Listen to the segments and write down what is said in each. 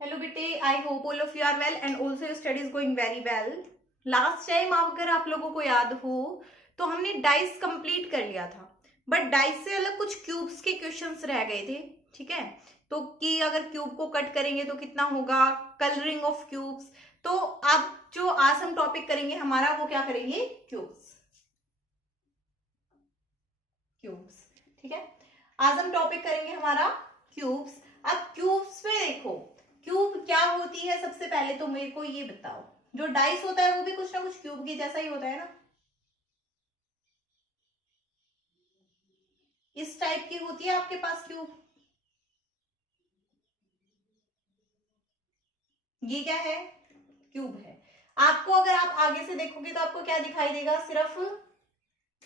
Hello बेटे, I hope all of you are well and also your study is going very well. Last time अगर आप लोगों को याद हो तो हमने डाइस कंप्लीट कर लिया था, बट डाइस से अलग कुछ क्यूब्स के क्वेश्चंस रह गए थे. ठीक है, तो कि अगर क्यूब को कट करेंगे तो कितना होगा, कलरिंग ऑफ क्यूब्स. तो अब जो आज हम टॉपिक करेंगे हमारा वो क्या करेंगे, क्यूब्स. ठीक है, आज हम टॉपिक करेंगे हमारा क्यूब्स. अब क्यूब्स पे देखो, क्यूब क्या होती है. सबसे पहले तो मेरे को ये बताओ, जो डाइस होता है वो भी कुछ ना कुछ क्यूब के जैसा ही होता है ना. इस टाइप की होती है आपके पास क्यूब. ये क्या है, क्यूब है. आपको अगर आप आगे से देखोगे तो आपको क्या दिखाई देगा, सिर्फ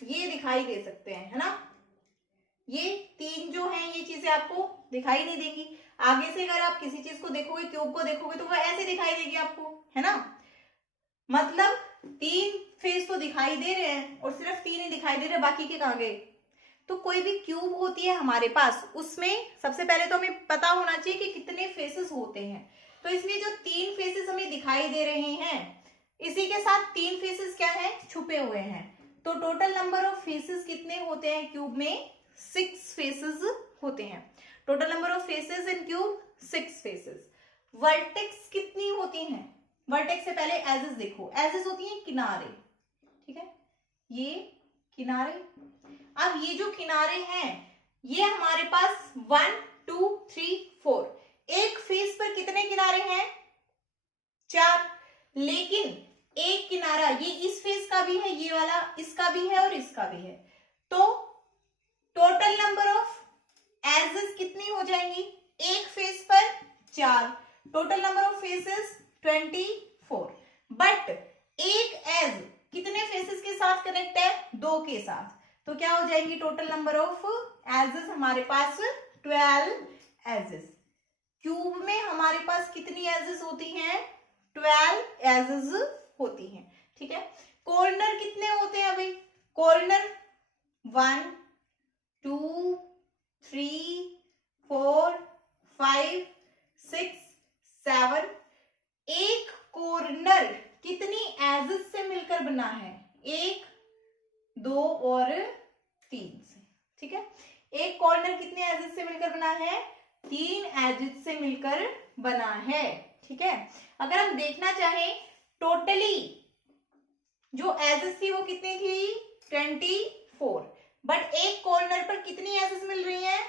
ये दिखाई दे सकते हैं, है ना. ये तीन जो हैं ये चीजें आपको दिखाई नहीं देंगी. आगे से अगर आप किसी चीज को देखोगे, क्यूब को देखोगे, तो वो ऐसे दिखाई देगी आपको, है ना. मतलब तीन फेस तो दिखाई दे रहे हैं और सिर्फ तीन ही दिखाई दे रहे हैं, बाकी के कहां गए. तो कोई भी क्यूब होती है हमारे पास, उसमें सबसे पहले तो हमें पता होना चाहिए कि कितने फेसेस होते हैं. तो इसमें जो तीन फेसेस हमें दिखाई दे रहे हैं, इसी के साथ तीन फेसेस क्या है, छुपे हुए हैं. तो टोटल नंबर ऑफ फेसेस कितने होते हैं क्यूब में, 6 फेसेस होते हैं. Total number of faces in cube 6 faces. Vertex कितनी होती हैं, वर्टेक्स से पहले एजेस देखो. एजेस होती हैं किनारे. ठीक है, ये किनारे. अब ये जो किनारे हैं ये हमारे पास 1 2 3 4. एक फेस पर कितने किनारे हैं, 4. लेकिन एक किनारा ये इस फेस का भी है, ये वाला इसका भी है और इसका भी है. तो टोटल नंबर ऑफ एजेस कितनी हो जाएंगी, एक फेस पर 4. Total number of faces 24. But एक एज कितने फेसेस के साथ कनेक्ट है, 2 के साथ. तो क्या हो जाएंगी टोटल नंबर ऑफ एजेस हमारे पास 12 एजेस. क्यूब में हमारे पास कितनी एजेस होती हैं, 12 एजेस होती हैं. ठीक है, कॉर्नर कितने होते हैं अभी, कॉर्नर 1 2 3 4 5 6 7. एक कॉर्नर कितनी एजेस से मिलकर बना है, 1 2 और 3 से. ठीक है, एक कॉर्नर कितने एजेस से मिलकर बना है, 3 एजेस से मिलकर बना है. ठीक है, अगर हम देखना चाहें टोटली जो एजेस थी वो कितनी थी, 24. बट एक कॉर्नर पर कितनी एजेस मिल रही हैं,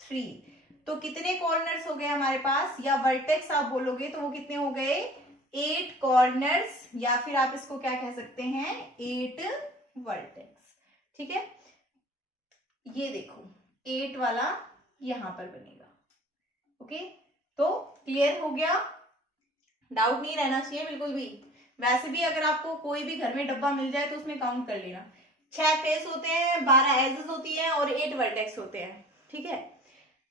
3. तो कितने कॉर्नर्स हो गए हमारे पास, या वर्टेक्स आप बोलोगे तो वो कितने हो गए, 8 कॉर्नर्स, या फिर आप इसको क्या कह सकते हैं, 8 वर्टेक्स. ठीक है, ये देखो 8 वाला यहां पर बनेगा. ओके, तो क्लियर हो गया, डाउट नहीं रहना चाहिए बिल्कुल भी. वैसे भी अगर आपको कोई भी घर में डब्बा मिल जाए तो उसमें काउंट कर लेना. 6 फेस होते हैं, 12 एजेस होती हैं और 8 वर्टेक्स होते हैं. ठीक है,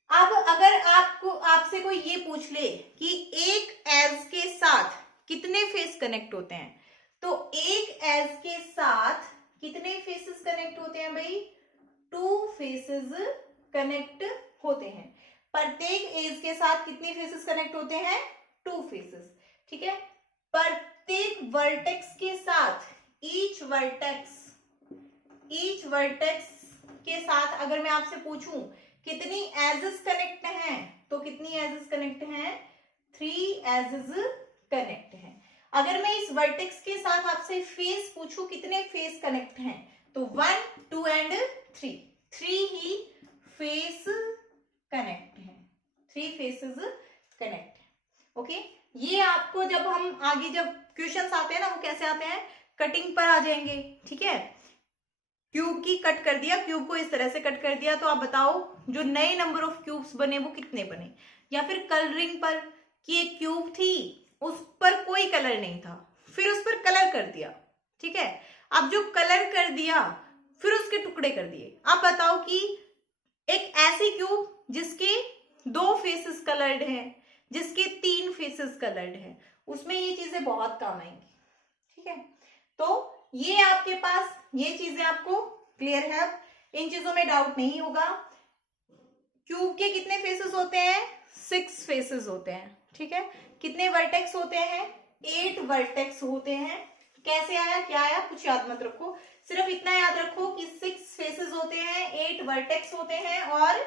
अब अगर आपसे कोई ये पूछ ले कि एक एज के साथ कितने फेस कनेक्ट होते हैं, तो एक एज के साथ कितने फेसेस कनेक्ट होते हैं भाई, 2 फेसेस कनेक्ट होते हैं. प्रत्येक एज के साथ कितने फेसेस कनेक्ट होते हैं, 2 फेसेस. ठीक है, प्रत्येक वर्टेक्स के साथ, ईच वर्टेक्स के साथ अगर मैं आपसे पूछूं कितनी एजेस कनेक्ट हैं, तो कितनी एजेस कनेक्ट हैं, 3 एजेस कनेक्ट हैं. अगर मैं इस वर्टेक्स के साथ आपसे फेस पूछूं कितने फेस कनेक्ट हैं, तो 1 2 एंड 3 ही फेस कनेक्ट हैं, 3 फेसेस कनेक्ट है. ओके, ये आपको जब हम आगे जब क्वेश्चंस आते हैं ना, वो कैसे आते हैं, कटिंग पर आ जाएंगे. ठीक है, क्यूब की कट कर दिया, क्यूब को इस तरह से कट कर दिया, तो आप बताओ जो नए नंबर ऑफ क्यूब्स बने वो कितने बने. या फिर कलरिंग पर, कि एक क्यूब थी उस पर कोई कलर नहीं था, फिर उस पर कलर कर दिया. ठीक है, अब जो कलर कर दिया फिर उसके टुकड़े कर दिए. आप बताओ कि एक ऐसी क्यूब जिसके 2 फेसेस कलर्ड हैं, जिसके 3 फेसेस कलर्ड हैं, उसमें ये चीजें बहुत काम आएंगी. ठीक है, तो ये आपके पास ये चीजें आपको क्लियर है, इन चीजों में डाउट नहीं होगा. क्यूब के कितने फेसेस होते हैं, 6 फेसेस होते हैं, ठीक है। कितने वर्टेक्स होते हैं? 8 वर्टेक्स होते हैं। कैसे आया, क्या आया, कुछ याद मत रखो, सिर्फ इतना याद रखो कि 6 फेसेस होते हैं, 8 वर्टेक्स होते हैं और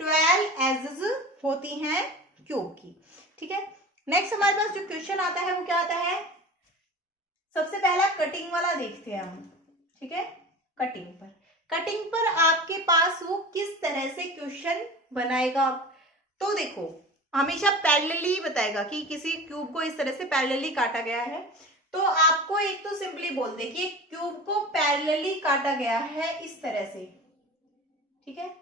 12 एजेस होती हैं क्यूब की, ठीक है। नेक्स्ट हमारे पास जो क्वेश्चन आता है वो क्या आता है? सबसे पहला कटिंग वाला देखते हैं हम, ठीक है। कटिंग पर आपके पास वो किस तरह से क्वेश्चन बनाएगा? तो देखो, हमेशा पैरेलली बताएगा कि किसी क्यूब को इस तरह से पैरेलली काटा गया है, तो आपको एक तो सिंपली बोल दे कि क्यूब को पैरेलली काटा गया है इस तरह से, ठीक है,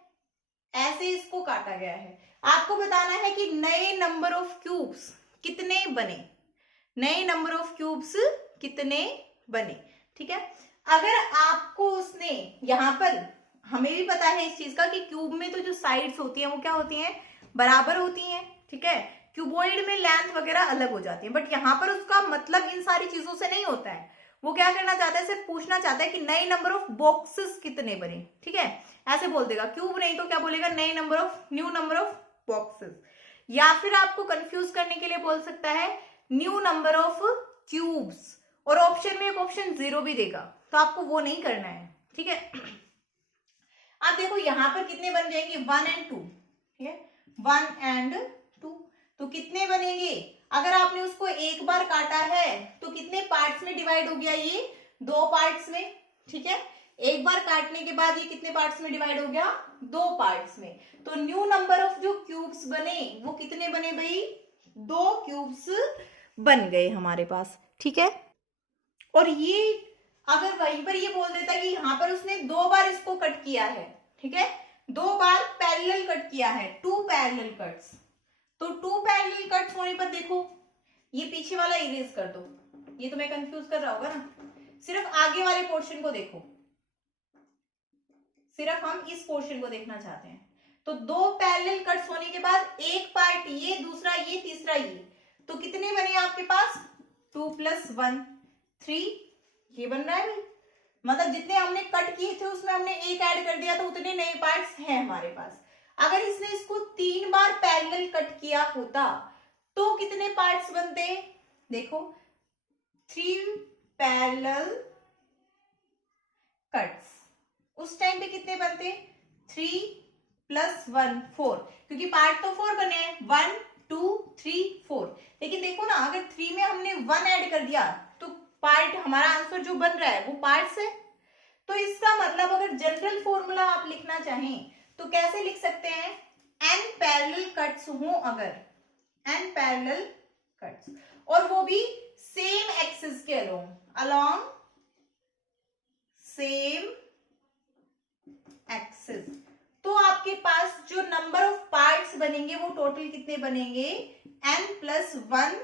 ऐसे इसको काटा गया है। आपको बताना है कि नए नंबर ऑफ क्यूब्स कितने बने, नए नंबर ऑफ क्यूब्स कितने बने, ठीक है। अगर आपको उसने यहां पर, हमें भी पता है इस चीज का कि क्यूब में तो जो साइड्स होती हैं वो क्या होती हैं, बराबर होती हैं, ठीक है। क्यूबॉइड में लेंथ वगैरह अलग हो जाती है, बट यहाँ पर उसका मतलब इन सारी चीजों से नहीं होता है। वो क्या करना चाहता है, सिर्फ पूछना चाहता है कि नए नंबर ऑफ बॉक्सेस कितने बने, ठीक है, ऐसे बोल देगा। क्यूब नहीं तो क्या बोलेगा, न्यू नंबर ऑफ बॉक्सेस, या फिर आपको कंफ्यूज करने के लिए बोल सकता है न्यू नंबर ऑफ क्यूब्स, और ऑप्शन में एक ऑप्शन 0 भी देगा, तो आपको वो नहीं करना है, ठीक है। आप देखो यहाँ पर कितने बन जाएंगे, 1 और 2, ठीक है, 1 और 2, तो कितने बनेंगे? अगर आपने उसको एक बार काटा है तो कितने पार्ट्स में डिवाइड हो गया, ये 2 पार्ट्स में, ठीक है। एक बार काटने के बाद ये कितने पार्ट्स में डिवाइड हो गया, 2 पार्ट्स में। तो न्यू नंबर ऑफ जो क्यूब्स बने वो कितने बने भाई, 2 क्यूब्स बन गए हमारे पास, ठीक है। और ये अगर वहीं पर ये बोल देता कि यहाँ पर उसने 2 बार इसको कट किया है, ठीक है, 2 बार पैरेलल कट किया है, 2 पैरेलल कट्स, तो 2 पैरेलल कट्स होने पर देखो ये पीछे वाला इरेज कर दो, ये तुम्हें कंफ्यूज कर रहा होगा ना, सिर्फ आगे वाले पोर्शन को देखो, सिर्फ हम इस पोर्शन को देखना चाहते हैं। तो 2 पैरेलल कट्स होने के बाद एक पार्ट ये, दूसरा ये, तीसरा ये, तो कितने बने आपके पास, 2 + 1 3, ये बन रहा है भाई, मतलब जितने हमने कट किए थे उसमें हमने एक ऐड कर दिया, तो उतने नए पार्ट्स हैं हमारे पास। अगर इसने इसको 3 बार पैरेलल कट किया होता तो कितने पार्ट्स बनते, देखो 3 पैरेलल कट्स, उस टाइम पे कितने बनते, 3 + 1 4, क्योंकि पार्ट तो 4 बने हैं, 1 2 3 4, लेकिन देखो ना अगर 3 में हमने 1 ऐड कर दिया तो पार्ट, हमारा आंसर जो बन रहा है वो पार्ट्स है। तो इसका मतलब अगर जनरल फॉर्मूला आप लिखना चाहें तो कैसे लिख सकते हैं, n पैरेलल कट्स हो, अगर n पैरेलल कट्स, और वो भी सेम एक्सिस के अलोंग सेम एक्सिस, तो आपके पास जो नंबर ऑफ पार्ट्स बनेंगे वो टोटल कितने बनेंगे, n + 1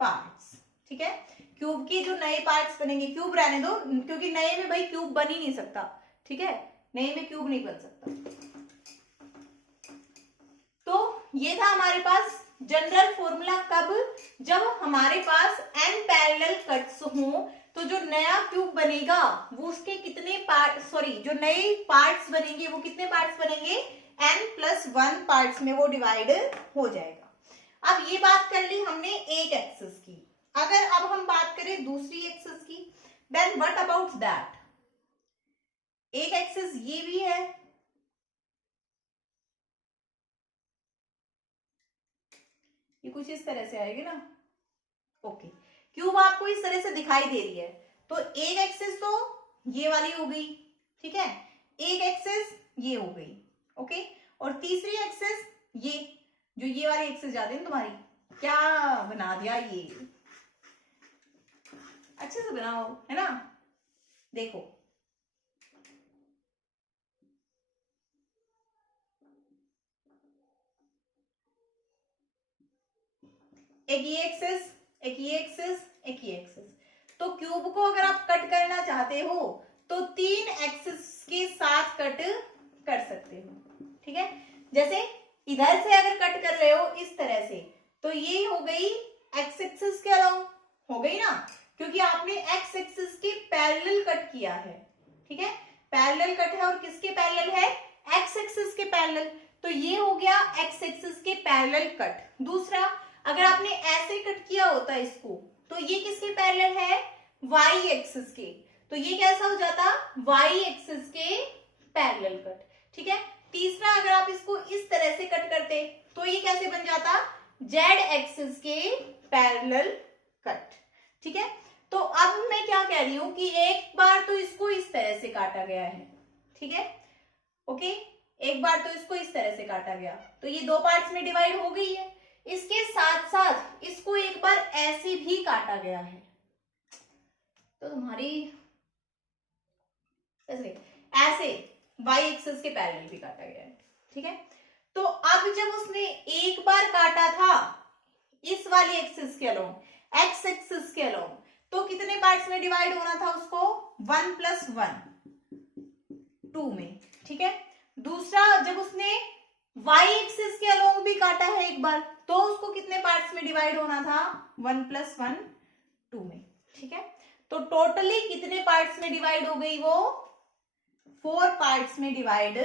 पार्ट्स, ठीक है। क्यूब के जो नए पार्ट्स बनेंगे, क्यूब रहने दो क्योंकि नए में भाई क्यूब बन ही नहीं सकता, ठीक है, नए में क्यूब नहीं बन सकता। तो ये था हमारे पास जनरल फॉर्मूला, कब, जब हमारे पास n पैरेलल कट्स हो, तो जो नया क्यूब बनेगा वो उसके कितने पार्ट, सॉरी जो नए पार्ट्स बनेंगे वो कितने पार्ट्स बनेंगे, n + 1 पार्ट्स में वो डिवाइड हो जाएगा। अब ये बात कर ली हमने एक एक्सिस की, अगर अब हम बात करें दूसरी एक्सिस की, देन व्हाट अबाउट दैट, एक एक्सिस ये भी है, ये कुछ इस तरह से आएगी ना, ओके, क्यूब आपको इस तरह से दिखाई दे रही है, तो एक एक्सिस तो ये वाली हो गई, ठीक है, एक एक्सिस ये हो गई, ओके, और तीसरी एक्सिस ये, जो ये वाली एक्सिस जाती है तुम्हारी, क्या बना दिया, ये अच्छे से बनाओ, है ना, देखो एक ये एक्सिस, एक ये एक्सिस, एक ये एक्सिस, तो क्यूब को अगर आप कट करना चाहते हो तो 3 एक्सिस के साथ कट कर सकते हो, ठीक है। जैसे इधर से अगर कट कर रहे हो इस तरह से, तो ये हो गई एक्स एक्सिस के अलोंग, हो गई ना, क्योंकि आपने एक्स एक्सिस के पैरेलल कट किया है, ठीक है, पैरेलल कट है और किसके पैरेलल है, एक्स एक्सिस के पैरेलल, तो ये हो गया एक्स एक्सिस के पैरेलल कट। दूसरा, अगर आपने ऐसे कट किया होता इसको, तो ये किसके पैरेलल है, वाई एक्सिस के, तो ये कैसा हो जाता, वाई एक्सिस के पैरेलल कट। ठीक है। तीसरा, अगर आप इसको इस तरह से कट करते तो ये कैसे बन जाता, जेड एक्सिस के पैरेलल कट। ठीक है। तो अब मैं क्या कह रही हूं कि एक बार तो इसको इस तरह से काटा गया है, ठीक है, ओके, एक बार तो इसको इस तरह से काटा गया, तो ये दो पार्ट्स में डिवाइड हो गई है। इसके साथ साथ इसको एक बार ऐसे भी काटा गया है, तो तुम्हारी ऐसे वाई एक्सिस के पैरेलल भी काटा गया है। ठीक है। तो अब जब उसने एक बार काटा था इस वाली एक्सिस के अलोंग, एक्स एक्सिस के अलोंग, तो कितने पार्ट्स में डिवाइड होना था उसको, 1 + 1 2 में। ठीक है। दूसरा, जब उसने वाई एक्सिस के अलोंग भी काटा है एक बार, तो उसको कितने पार्ट्स में डिवाइड होना था, 1 + 1 2 में। ठीक है। तो टोटली कितने पार्ट्स में डिवाइड हो गई, वो 4 पार्ट्स में डिवाइड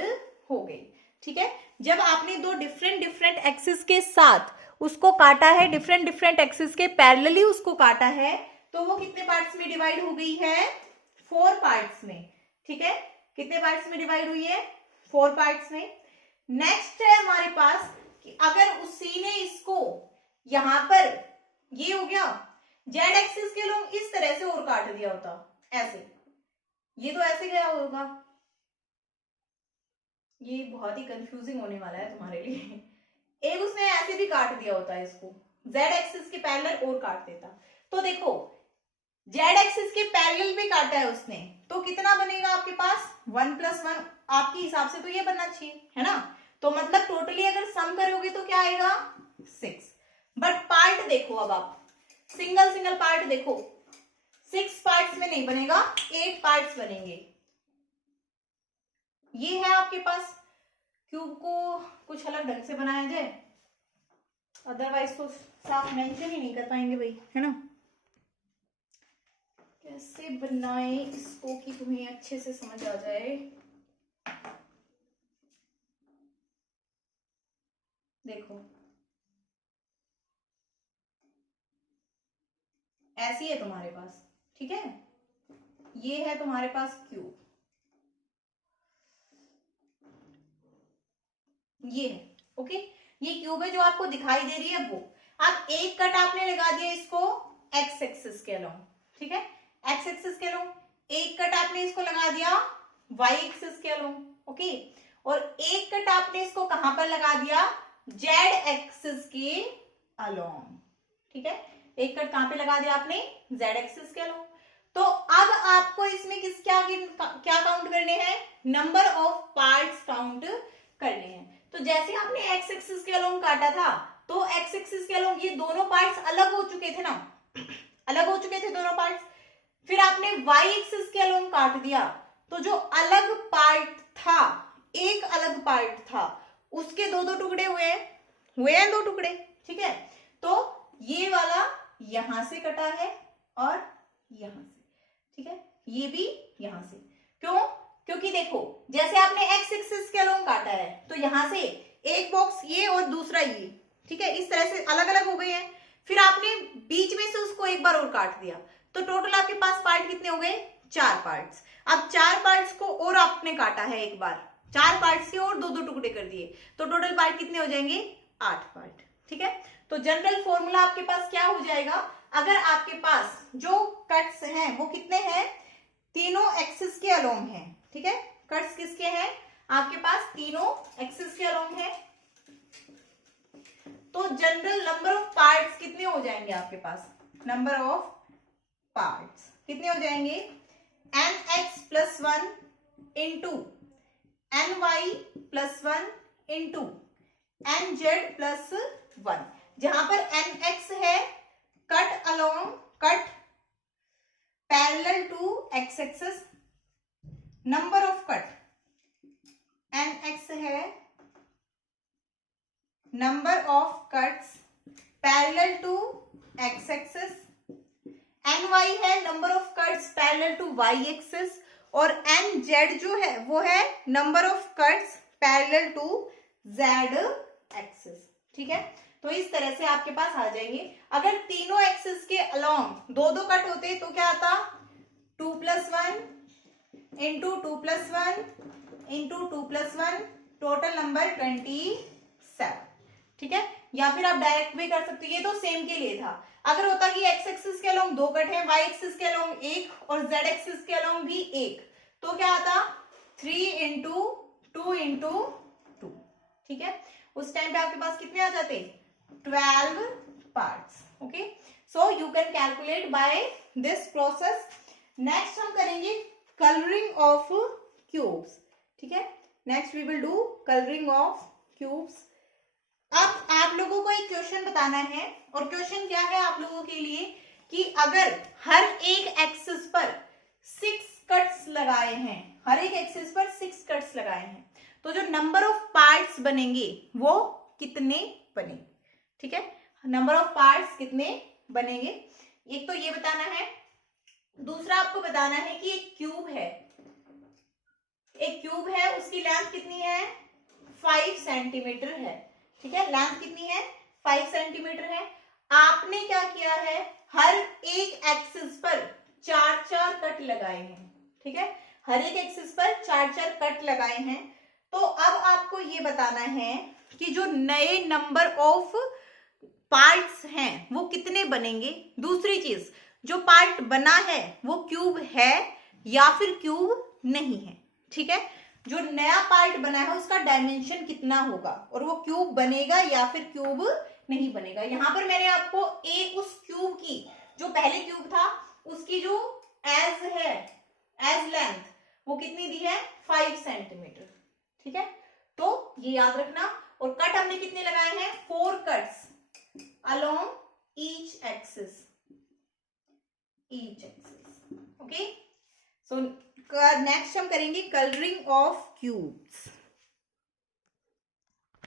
हो गई। ठीक है। जब आपने दो डिफरेंट एक्सिस के साथ उसको काटा है, डिफरेंट एक्सिस के पैरेलली उसको काटा है, तो वो कितने पार्ट्स में डिवाइड हो गई है, 4 पार्ट्स में। ठीक है। कितने पार्ट्स में डिवाइड हुई है, 4 पार्ट्स में। नेक्स्ट है हमारे पास कि अगर उसी ने इसको यहां पर, ये हो गया जेड एक्सिस के लोग इस तरह से और काट दिया होता, ऐसे, ये तो ऐसे गया होगा, ये बहुत ही कंफ्यूजिंग होने वाला है तुम्हारे लिए। एक उसने ऐसे भी काट दिया होता है इसको, जेड एक्सिस के पैरेलल और काट देता, तो देखो जेड एक्सिस के पैरेलल भी काटा है उसने, तो कितना बनेगा आपके पास, 1 + 1, आपके हिसाब से तो ये बनना चाहिए, है ना। तो मतलब टोटली अगर सम करोगे तो क्या आएगा, 6। बट पार्ट देखो, अब आप सिंगल पार्ट देखो, 6 पार्ट्स में नहीं बनेगा, 8 पार्ट्स बनेंगे। ये है आपके पास, क्यूब को कुछ अलग ढंग से बनाया जाए, अदरवाइज तो साफ मेंशन ही नहीं कर पाएंगे भाई, है ना। कैसे बनाए इसको कि तुम्हें अच्छे से समझ आ जाए। देखो ऐसी है तुम्हारे पास, ठीक है, ये है तुम्हारे पास क्यूब, ये है, ओके, ये क्यूब है जो आपको दिखाई दे रही है वो। अब एक कट आपने लगा दिया इसको एक्स एक्सिस के अलोंग, ठीक है, एक्स एक्सिस के अलोंग, एक कट आपने इसको लगा दिया वाई एक्सिस के अलोंग, ओके, और एक कट आपने इसको कहां पर लगा दिया, जेड एक्सिस के अलोंग, ठीक है, एक कट कहां पे लगा दिया आपने, जेड एक्सिस के अलोंग। तो अब आपको इसमें क्या काउंट करने हैं, नंबर ऑफ पार्ट्स काउंट करने हैं। तो जैसे आपने एक्स एक्सिस के अलोंग काटा था, तो एक्स एक्सिस के अलोंग ये दोनों पार्ट्स अलग हो चुके थे ना, अलग हो चुके थे दोनों पार्ट्स। फिर आपने वाई एक्सिस के अलोंग काट दिया, तो जो अलग पार्ट था, एक अलग पार्ट था, उसके दो टुकड़े हुए हैं, 2 टुकड़े, ठीक है। तो ये वाला यहां से कटा है और यहां से, ठीक है, ये भी यहां से। क्यों, क्योंकि देखो जैसे आपने एक्स एक्सिस के अलोंग काटा है, तो यहां से एक बॉक्स ये और दूसरा ये, ठीक है, इस तरह से अलग अलग हो गए हैं। फिर आपने बीच में से उसको एक बार और काट दिया, तो टोटल आपके पास पार्ट कितने हो गए, 4 पार्ट्स। अब 4 पार्ट्स को और आपने काटा है एक बार, 4 पार्ट्स के और 2 टुकड़े कर दिए, तो टोटल पार्ट कितने हो जाएंगे, 8 पार्ट, ठीक है। तो जनरल फॉर्मूला आपके पास क्या हो जाएगा, अगर आपके पास जो कट्स हैं वो कितने हैं, तीनों एक्सिस के अलोंग हैं, ठीक है, कट्स किसके हैं, आपके पास तीनों एक्सिस के अलोंग है, तो जनरल नंबर ऑफ पार्ट्स कितने हो जाएंगे आपके पास, नंबर ऑफ पार्ट्स कितने हो जाएंगे, nx + 1 into ny + 1 into nz + 1, जहां पर nx है cut along, cut parallel to x axis, number of cut nx है number of cuts parallel to x axis, ny है number of cuts parallel to y axis, और nz जो है वो है number of cuts parallel to z axis. ठीक है, तो इस तरह से आपके पास आ जाएंगे। अगर तीनों एक्सिस के अलोंग दो दो कट होते तो क्या आता, 2+1 इंटू 2+1 इंटू 2+1, टोटल नंबर 27। ठीक है, या फिर आप डायरेक्ट भी कर सकते हो, ये तो सेम के लिए था। अगर होता कि एक्स एक्सिस के अलोंग दो कट है, वाई एक्सिस के अलोंग एक और जेड एक्सिस के अलोंग भी एक, तो क्या आता 3 इंटू 2 इंटू 2। ठीक है, उस टाइम पे आपके पास कितने आ जाते, 12 parts. Okay, so you can calculate by this process. Next हम करेंगे कलरिंग ऑफ क्यूब्स। ठीक है, next we will do colouring of cubes. अब आप लोगों को एक क्वेश्चन बताना है, और क्वेश्चन क्या है आप लोगों के लिए कि अगर हर एक एक्सिस पर 6 कट्स लगाए हैं, हर एक एक्सिस पर 6 कट्स लगाए हैं, तो जो नंबर ऑफ पार्ट्स बनेंगे वो कितने बनेंगे। ठीक है, नंबर ऑफ पार्ट्स कितने बनेंगे, एक तो ये बताना है। दूसरा आपको बताना है कि एक क्यूब है, एक क्यूब है, उसकी लेंथ कितनी है, 5 सेंटीमीटर है। ठीक है, लेंथ कितनी है, 5 सेंटीमीटर है। आपने क्या किया है, हर एक एक्सिस पर 4-4 कट लगाए हैं। ठीक है, हर एक एक्सिस पर 4-4 कट लगाए हैं। तो अब आपको ये बताना है कि जो नए नंबर ऑफ पार्ट्स हैं वो कितने बनेंगे। दूसरी चीज, जो पार्ट बना है वो क्यूब है या फिर क्यूब नहीं है। ठीक है, जो नया पार्ट बना है उसका डायमेंशन कितना होगा, और वो क्यूब बनेगा या फिर क्यूब नहीं बनेगा। यहां पर मैंने आपको उस क्यूब की, जो पहले क्यूब था उसकी जो एज लेंथ वो कितनी दी है, 5 सेंटीमीटर। ठीक है, तो ये याद रखना। और कट हमने कितने लगाए हैं, 4 cuts along each axis. Okay, so next हम करेंगे कलरिंग ऑफ क्यूब्स।